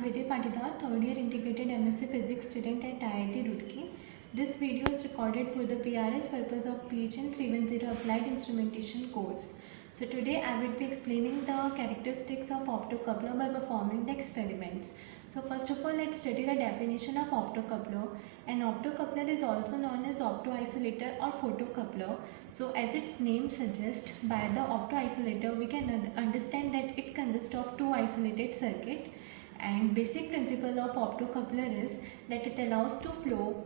am Vidya Patidar, third year integrated MSc Physics student at IIT Roorkee. This video is recorded for the PRS purpose of PHN 310 Applied Instrumentation course. So today I will be explaining the characteristics of optocoupler by performing the experiments. So first of all, let's study the definition of optocoupler. An optocoupler is also known as optoisolator or photocoupler. So as its name suggests, by the optoisolator we can understand that it consists of two isolated circuits, and basic principle of optocoupler is that it allows to flow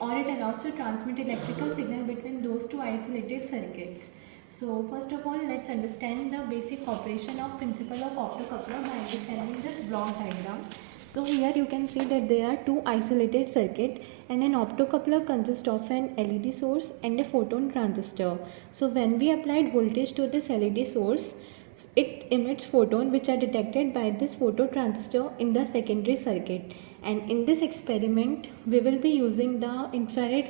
or it allows to transmit electrical signal between those two isolated circuits. So first of all, let's understand the basic operation of principle of optocoupler by understanding this block diagram. So here you can see that there are two isolated circuits, and an optocoupler consists of an LED source and a photon transistor. So when we applied voltage to this LED source, it emits photons which are detected by this phototransistor in the secondary circuit. And in this experiment we will be using the infrared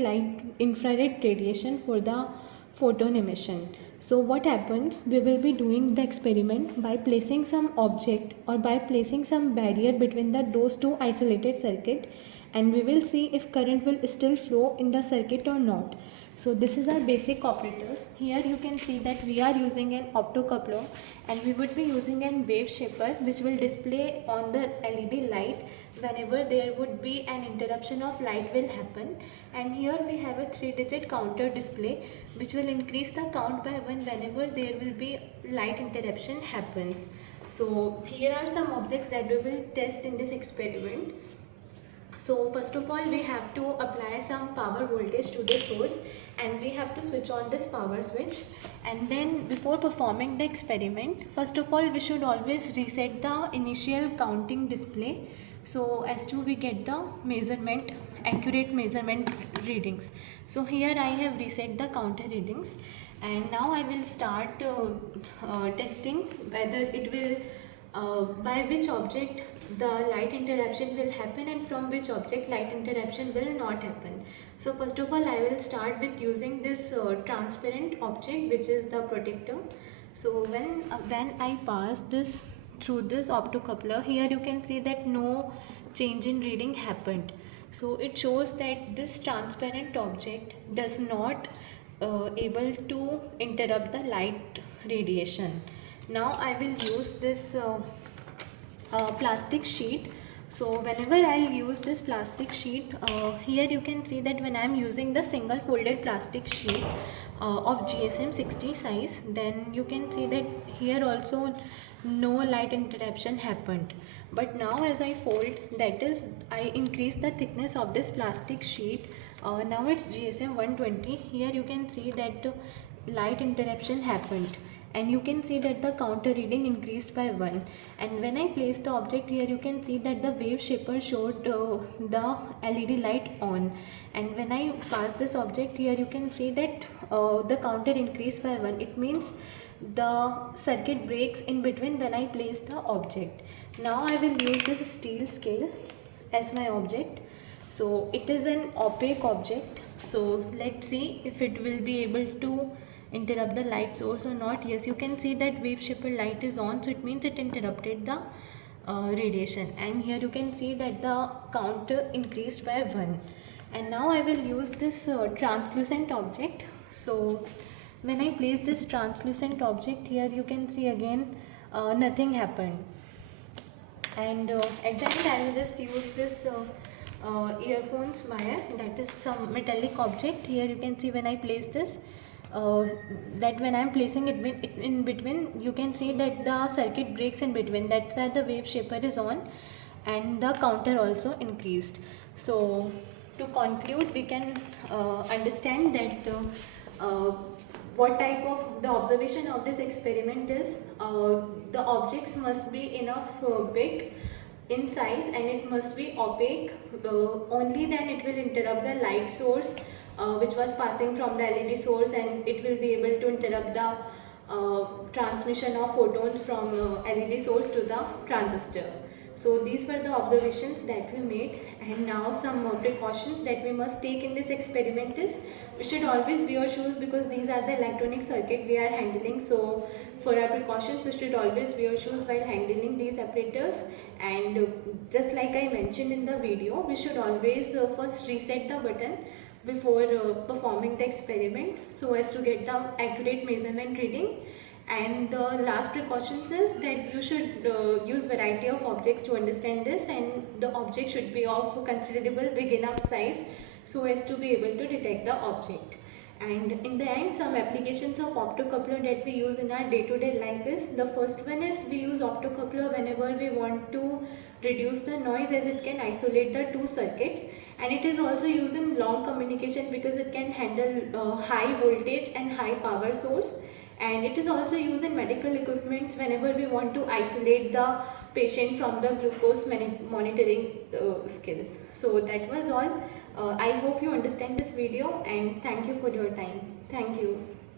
radiation for the photon emission. So what happens, we will be doing the experiment by placing some object or by placing some barrier between those two isolated circuit, and we will see if current will still flow in the circuit or not. So this is our basic operators. Here you can see that we are using an optocoupler, and we would be using an wave shaper which will display on the LED light whenever there would be an interruption of light will happen. And here we have a 3-digit counter display which will increase the count by 1 whenever there will be light interruption happens. So here are some objects that we will test in this experiment. So first of all, we have to apply some power voltage to the source, and we have to switch on this power switch. And then before performing the experiment, first of all we should always reset the initial counting display so as to we get the accurate measurement readings. So here I have reset the counter readings, and now I will start testing whether it will by which object the light interruption will happen and from which object light interruption will not happen. So first of all I will start with using this transparent object which is the protector. So when I pass this through this optocoupler, here you can see that no change in reading happened. So it shows that this transparent object does not able to interrupt the light radiation. Now I will use this plastic sheet. So whenever I'll use this plastic sheet, here you can see that when I'm using the single folded plastic sheet of GSM 60 size, then you can see that here also no light interruption happened. But now as I fold, that is I increase the thickness of this plastic sheet. Now it's GSM 120. Here you can see that light interruption happened, and you can see that the counter reading increased by 1. And when I place the object here, you can see that the wave shaper showed the LED light on, and when I pass this object here, you can see that the counter increased by 1. It means the circuit breaks in between when I place the object. Now I will use this steel scale as my object. So it is an opaque object, so let's see if it will be able to interrupt the light source or not. Yes, you can see that wave shaper light is on, so it means it interrupted the radiation. And here you can see that the counter increased by 1. And now I will use this translucent object. So when I place this translucent object here, you can see again nothing happened. And at that I will just use this earphones wire, that is some metallic object. Here you can see when I place this, that when I am placing it in between, you can see that the circuit breaks in between. That's where the wave shaper is on, and the counter also increased. So to conclude, we can understand that what type of the observation of this experiment is, the objects must be enough big in size, and it must be opaque. Only then it will interrupt the light source which was passing from the LED source, and it will be able to interrupt the transmission of photons from LED source to the transistor. So these were the observations that we made, and now some precautions that we must take in this experiment is we should always wear shoes because these are the electronic circuit we are handling. So for our precautions we should always wear shoes while handling these apparatus, and just like I mentioned in the video, we should always first reset the button before performing the experiment so as to get the accurate measurement reading. And the last precautions is that you should use variety of objects to understand this, and the object should be of considerable big enough size so as to be able to detect the object. And in the end, some applications of optocoupler that we use in our day-to-day life is, the first one is we use optocoupler whenever we want to reduce the noise, as it can isolate the two circuits, and it is also used in long communication because it can handle high voltage and high power source. And it is also used in medical equipments whenever we want to isolate the patient from the glucose monitoring skill. So that was all. I hope you understand this video, and thank you for your time. Thank you.